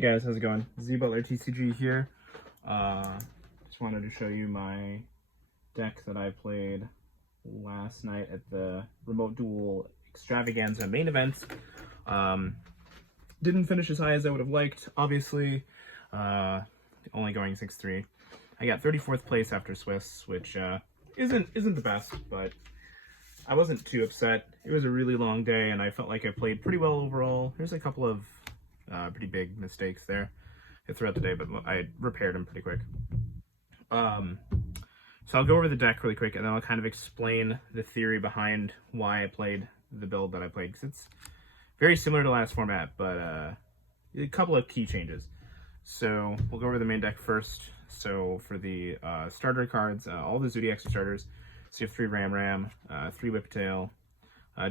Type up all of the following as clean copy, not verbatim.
Hey guys, how's it going? Z Butler TCG here. Just wanted to show you my deck that I played last night at the Remote Duel Extravaganza main event. Didn't finish as high as I would have liked, obviously. Only going 6-3. I got 34th place after Swiss, which isn't the best, but I wasn't too upset. It was a really long day, and I felt like I played pretty well overall. There's a couple of pretty big mistakes there throughout the day, but I repaired them pretty quick. So I'll go over the deck really quick, and then I'll kind of explain the theory behind why I played the build that I played, because it's very similar to last format, but a couple of key changes. So we'll go over the main deck first. So for the starter cards, all the Zodiacs are starters. So you have 3 Ram, 3 Whiptail,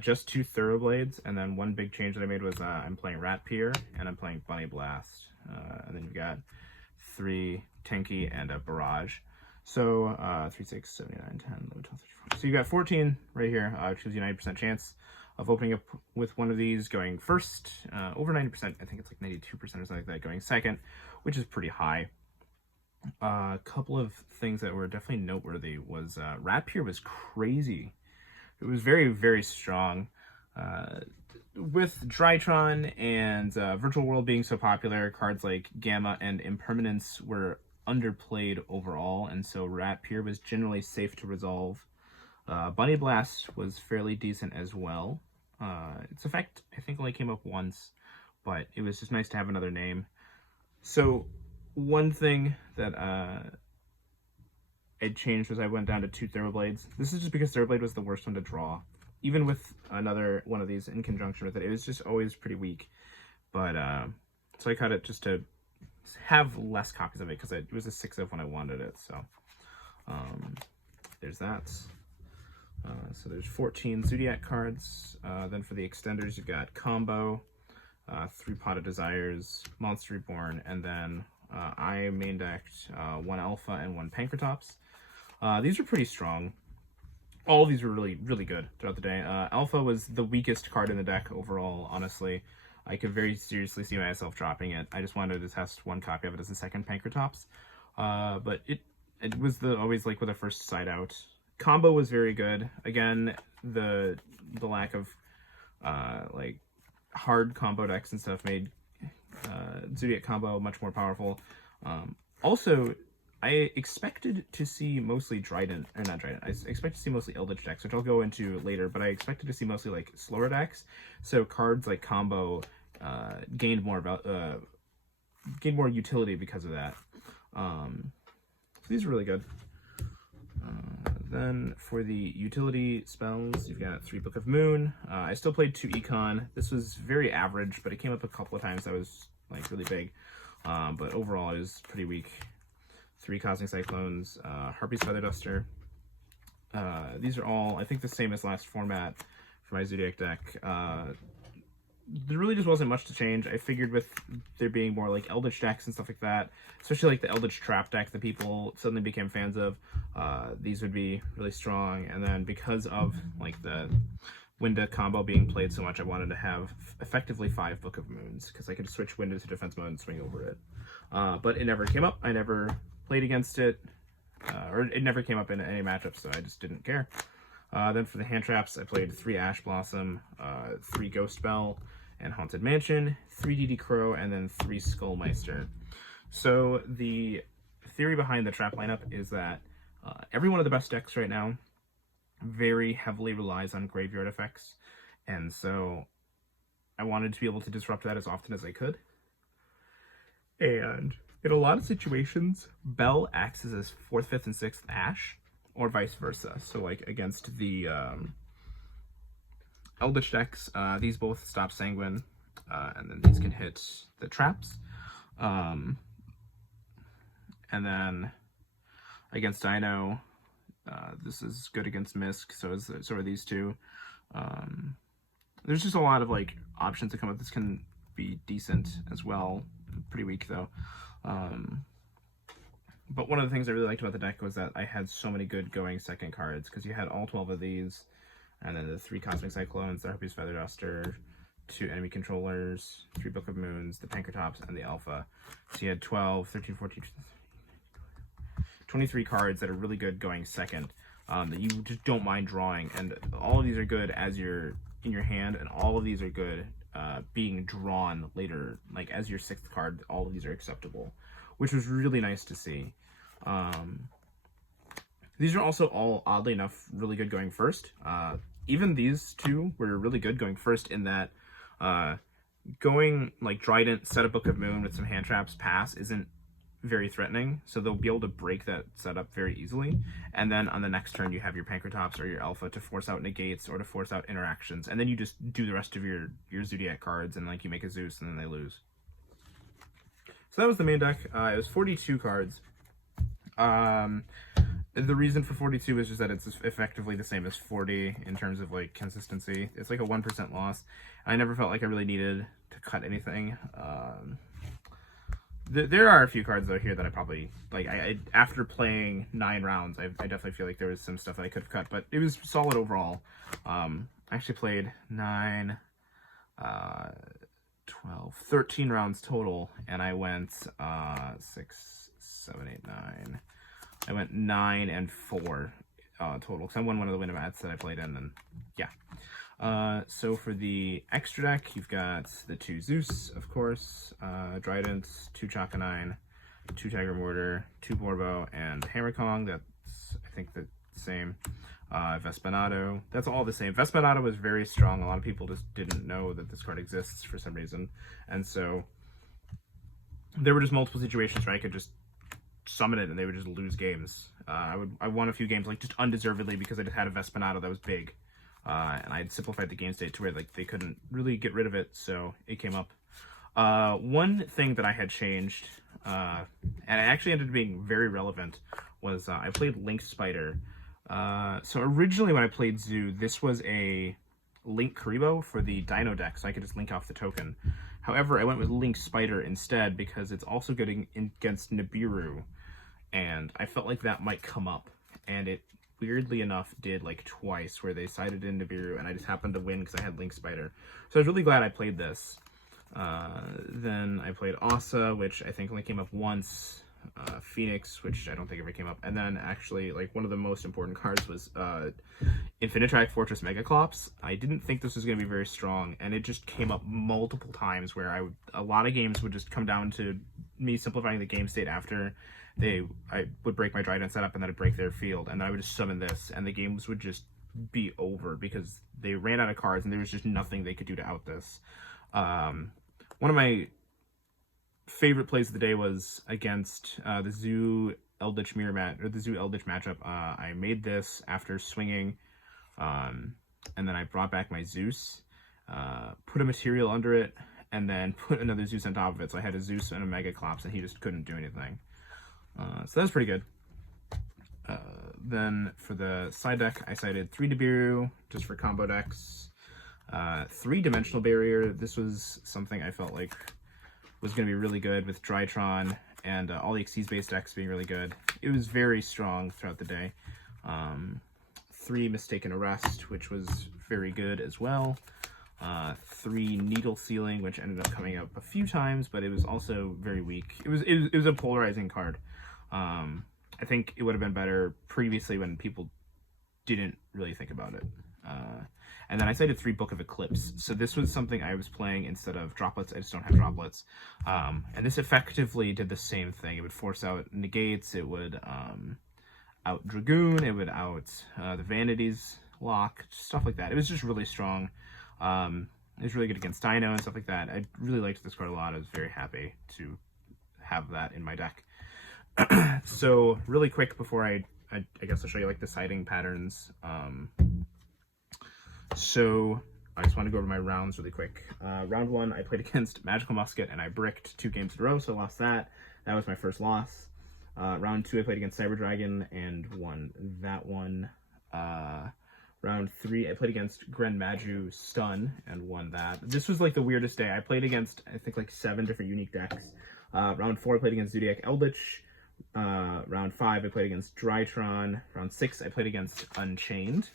just 2 Thoroughblades, and then one big change that I made was I'm playing Rat Pier, and I'm playing Bunny Blast. And then you've got 3 Tenki and a Barrage. So 3, 6, 7, 8, 9, 10, 11, 12, 13, 14. So you got 14 right here, which gives you 90% chance of opening up with one of these, going first, over 90%, I think it's like 92% or something like that, going second, which is pretty high. A couple of things that were definitely noteworthy was Rat Pier was crazy. It was very, very strong. With Drytron and Virtual World being so popular, cards like Gamma and Impermanence were underplayed overall, and so Rat Pier was generally safe to resolve. Bunny Blast was fairly decent as well. Its effect, I think, only came up once, but it was just nice to have another name. So one thing that I changed was I went down to 2 Thoroughblades. This is just because Thoroughblade was the worst one to draw. Even with another one of these in conjunction with it, it was just always pretty weak. But, so I cut it just to have less copies of it, because it was a 6-of when I wanted it, so. There's that. So there's 14 Zodiac cards. Then for the extenders, you've got Combo, 3 Pot of Desires, Monster Reborn, and then I main decked 1 Alpha and 1 Pankratops. These are pretty strong. All of these were really, really good throughout the day. Alpha was the weakest card in the deck overall, honestly. I could very seriously see myself dropping it. I just wanted to test 1 copy of it as a second Pankratops. But it was always like with a first side out. Combo was very good. Again, the lack of like hard combo decks and stuff made Zodiac combo much more powerful. Also, I expected to see mostly Trident, or not Trident, I expected to see mostly Eldritch decks, which I'll go into later, but I expected to see mostly like slower decks. So cards like Combo gained more utility because of that. So these are really good. Then for the utility spells, you've got 3 Book of Moon. I still played 2 Econ. This was very average, but it came up a couple of times that was like really big. But overall, it was pretty weak. 3 Cosmic Cyclones, Harpy's Feather Duster. These are all, I think, the same as last format for my Zodiac deck. There really just wasn't much to change. I figured with there being more like Eldritch decks and stuff like that, especially like the Eldritch Trap deck that people suddenly became fans of, these would be really strong. And then because of like the Winda combo being played so much, I wanted to have effectively 5 Book of Moons, because I could switch Winda to defense mode and swing over it. But it never came up. I never played against it, or it never came up in any matchup, so I just didn't care. Then for the hand traps, I played 3 Ash Blossom, 3 Ghost Bell and Haunted Mansion, 3 DD Crow, and then 3 Skullmeister. So the theory behind the trap lineup is that every one of the best decks right now very heavily relies on graveyard effects, and so I wanted to be able to disrupt that as often as I could. And in a lot of situations, Bell acts as 4th, 5th, and 6th Ash, or vice versa. So like against the Eldritch decks, these both stop Sanguine, and then these can hit the traps. And then against Dino, this is good against Misk, so are these two. There's just a lot of like options to come up. This can be decent as well. Pretty weak though. But one of the things I really liked about the deck was that I had so many good going second cards, because you had all 12 of these, and then the 3 Cosmic Cyclones, the Harpy's Feather Duster, 2 enemy controllers, 3 Book of Moons, the Pankratops, and the Alpha. So you had 12, 13, 14, 23 cards that are really good going second, that you just don't mind drawing. And all of these are good as you're in your hand, and all of these are good being drawn later, like as your 6th card. All of these are acceptable, which was really nice to see. These are also all, oddly enough, really good going first. Even these two were really good going first in that going like Trident, set a Book of Moon with some hand traps, pass isn't very threatening, so they'll be able to break that setup very easily. And then on the next turn you have your Pankratops or your Alpha to force out negates or to force out interactions, and then you just do the rest of your Zodiac cards, and like you make a Zeus and then they lose. So that was the main deck. It was 42 cards. The reason for 42 is just that it's effectively the same as 40 in terms of like consistency. It's like a 1% loss. I never felt like I really needed to cut anything. There are a few cards though here that I probably like. I after playing 9 rounds, I definitely feel like there was some stuff that I could have cut, but it was solid overall. I actually played 9, 12, 13 rounds total, and I went 6, 7, 8, 9. I went 9 and 4 total, because I won one of the Winnamats that I played in, and yeah. So for the extra deck, you've got the 2 Zeus, of course, Trident, 2 Chakanine, 2 Tiger Mortar, 2 Borbo, and Hammer Kong. That's, I think, the same. Vespanado, that's all the same. Vespanado was very strong. A lot of people just didn't know that this card exists for some reason, and so there were just multiple situations where I could just summon it and they would just lose games. I won a few games like just undeservedly because I just had a Vespanado that was big, and I had simplified the game state to where like they couldn't really get rid of it, so it came up. One thing that I had changed, and it actually ended up being very relevant, was I played Link Spider. So originally when I played Zoo, this was a Link Karibo for the Dino deck, so I could just link off the token. However, I went with Link Spider instead because it's also good against Nibiru, and I felt like that might come up, and it weirdly enough did like twice where they sided in Nibiru, and I just happened to win because I had Link Spider. So I was really glad I played this. Then I played Asa, which I think only came up once. Phoenix, which I don't think ever came up, and then actually like one of the most important cards was Infinitrack Fortress Megaclops. I didn't think this was going to be very strong, and it just came up multiple times where a lot of games would just come down to me simplifying the game state after I would break my Trident setup, and then I'd break their field, and then I would just summon this, and the games would just be over because they ran out of cards and there was just nothing they could do to out this. One of my favorite plays of the day was against the Zoo Eldritch Mirror or the Zoo Eldritch matchup. I made this after swinging, and then I brought back my Zeus, put a material under it, and then put another Zeus on top of it. So I had a Zeus and a Megaclops, and he just couldn't do anything. So that was pretty good. Then for the side deck, I sided 3 Nibiru just for combo decks, 3 Dimensional Barrier. This was something I felt like was going to be really good with Drytron and all the Xyz-based decks being really good. It was very strong throughout the day. 3 Mistaken Arrest, which was very good as well. 3 Needle Sealing, which ended up coming up a few times, but it was also very weak. It was a polarizing card. I think it would have been better previously when people didn't really think about it. And then I cited 3 Book of Eclipse. So this was something I was playing instead of Droplets. I just don't have Droplets. And this effectively did the same thing. It would force out negates. It would out Dragoon. It would out the Vanities lock, stuff like that. It was just really strong. It was really good against Dino and stuff like that. I really liked this card a lot. I was very happy to have that in my deck. So really quick before I guess I'll show you like the siding patterns. So I just want to go over my rounds really quick. Round 1, I played against Magical Musket, and I bricked 2 games in a row, so I lost that. That was my first loss. Round 2, I played against Cyber Dragon and won that one. Round 3, I played against Gren Maju Stun and won that. This was like the weirdest day. I played against, I think, like 7 different unique decks. Round 4, I played against Zodiac Eldritch. Round 5, I played against Drytron. Round 6, I played against Unchained.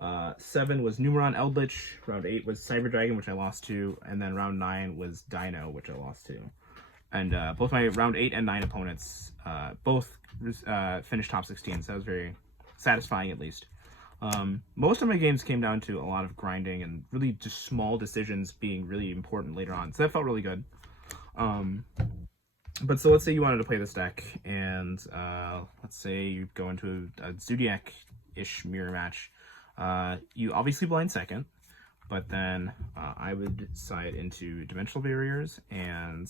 7 was Numeron Eldritch. Round 8 was Cyber Dragon, which I lost to. And then round 9 was Dino, which I lost to. And both my round 8 and 9 opponents both finished top 16, so that was very satisfying at least. Most of my games came down to a lot of grinding and really just small decisions being really important later on, so that felt really good. But so let's say you wanted to play this deck, and let's say you go into a Zodiac-ish mirror match. You obviously blind second, but then I would side into Dimensional Barriers, and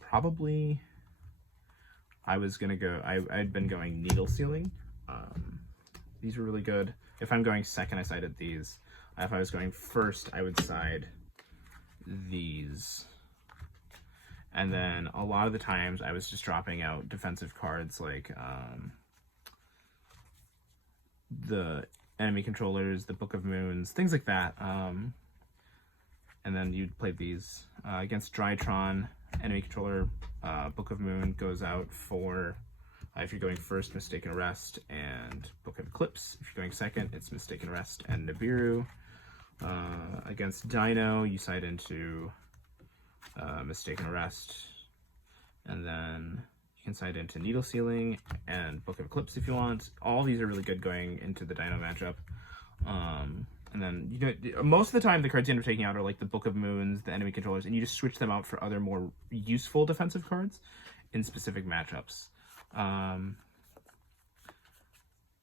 probably I was gonna go. I'd been going Needle Sealing. These were really good. If I'm going second, I sided these. If I was going first, I would side these. And then a lot of the times I was just dropping out defensive cards like the enemy controllers, the Book of Moons, things like that. And then you'd play these against Drytron. Enemy controller, Book of Moon goes out for, if you're going first, Mistaken Arrest and Book of Eclipse. If you're going second, it's Mistaken Arrest and Nibiru. Against Dino, you side into Mistaken Arrest, and then you can side into Needle Sealing and Book of Eclipse if you want. All these are really good going into the Dino matchup. And then most of the time the cards you end up taking out are like the Book of Moons, the enemy controllers, and you just switch them out for other more useful defensive cards in specific matchups.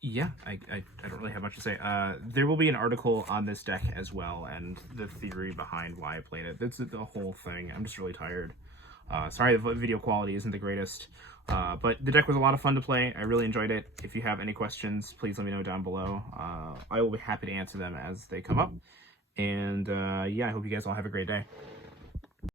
Yeah, I don't really have much to say. There will be an article on this deck as well, and the theory behind why I played it. That's the whole thing. I'm just really tired. Sorry the video quality isn't the greatest, but the deck was a lot of fun to play. I really enjoyed it. If you have any questions, please let me know down below. I will be happy to answer them as they come up. And yeah, I hope you guys all have a great day.